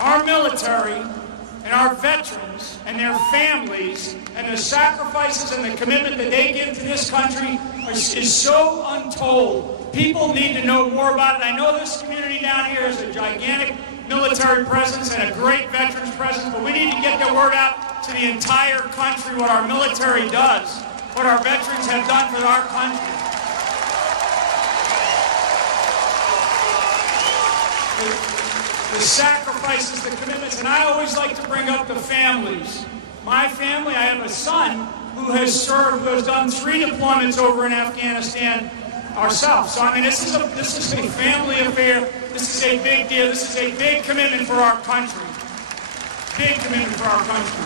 our military and our veterans and their families and the sacrifices and the commitment that they give to this country is so untold. People need to know more about it. I know this community down here is a gigantic military presence and a great veterans presence, but we need to get the word out to the entire country what our military does, what our veterans have done for our country. The sacrifices, the commitments, and I always like to bring up the families. My family, I have a son who has served, who has done 3 deployments over in Afghanistan ourselves. So I mean, this is a family affair. This is a big deal. This is a big commitment for our country. Big commitment for our country.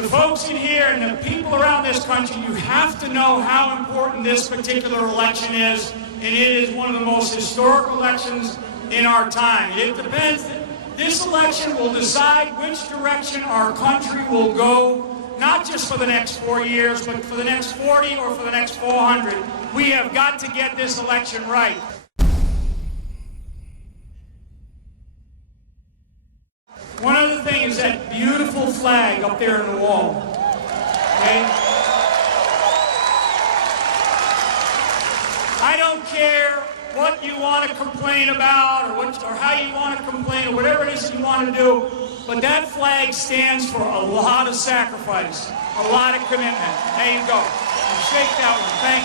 The folks in here and the people around this country, you have to know how important this particular election is, and it is one of the most historic elections in our time. It depends. This election will decide which direction our country will go, not just for the next 4 years, but for the next 40 or for the next 400. We have got to get this election right. One other thing is that beautiful flag up there on the wall. Okay? I don't care what you want to complain about or how you want to complain or whatever it is that you want to do, but that flag stands for a lot of sacrifice, a lot of commitment. There you go. Shake that one. Thank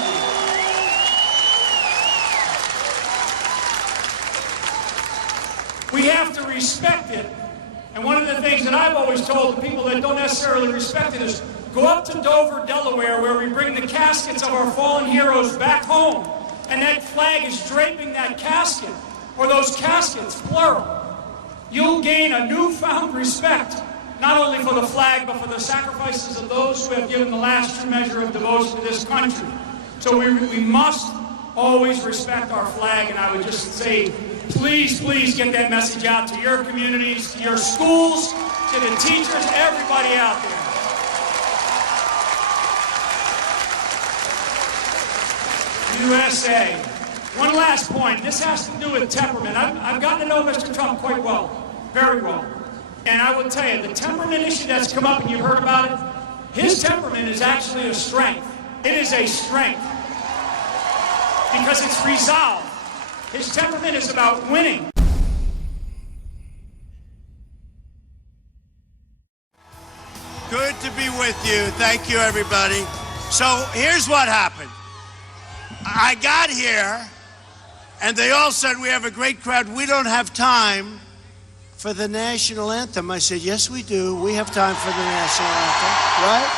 you. We have to respect it. And one of the things that I've always told the people that don't necessarily respect it is go up to Dover, Delaware, where we bring the caskets of our fallen heroes back home. And that flag is draping that casket, or those caskets, plural. You'll gain a newfound respect, not only for the flag, but for the sacrifices of those who have given the last true measure of devotion to this country. So we must always respect our flag, and I would just say, please, please get that message out to your communities, to your schools, to the teachers, everybody out there. USA. One last point. This has to do with temperament. I've gotten to know Mr. Trump quite well, very well. And I will tell you, the temperament issue that's come up and you've heard about it, his temperament is actually a strength. It is a strength. Because it's resolve. His temperament is about winning. Good to be with you. Thank you, everybody. So here's what happened. I got here, and they all said, we have a great crowd. We don't have time for the national anthem. I said, yes, we do. We have time for the national anthem, right?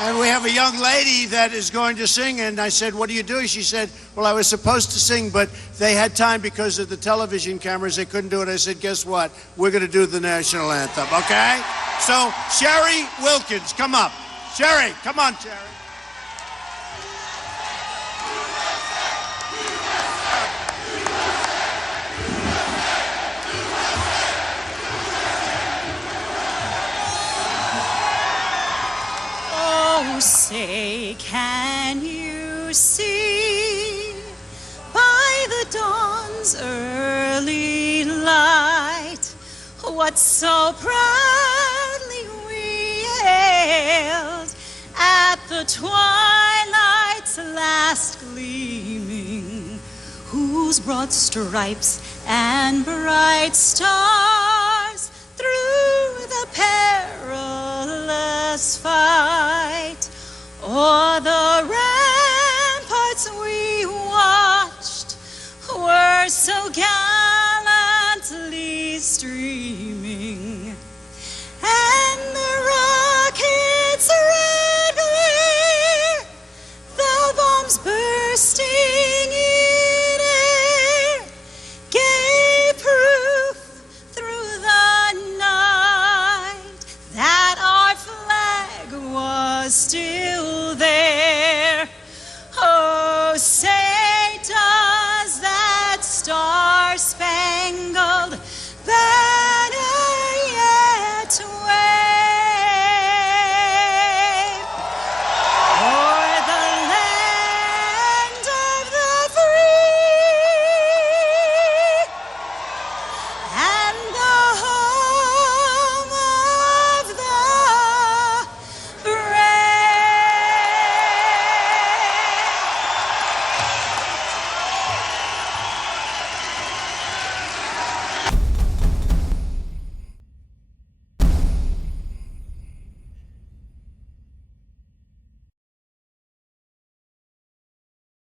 And we have a young lady that is going to sing, and I said, what are you doing? She said, well, I was supposed to sing, but they had time because of the television cameras. They couldn't do it. I said, guess what? We're going to do the national anthem, okay? So, Sherry Wilkins, come up. Sherry, come on, Sherry. Oh, say, can you see by the dawn's early light what so proudly we hailed at the twilight's last gleaming, whose broad stripes and bright stars through the perilous fight o'er the ramparts we watched were so gallantly streaming, and the rockets' red glare, the bombs bursting in air, gave proof through the night that our flag was still there. Oh, say does that star-spangled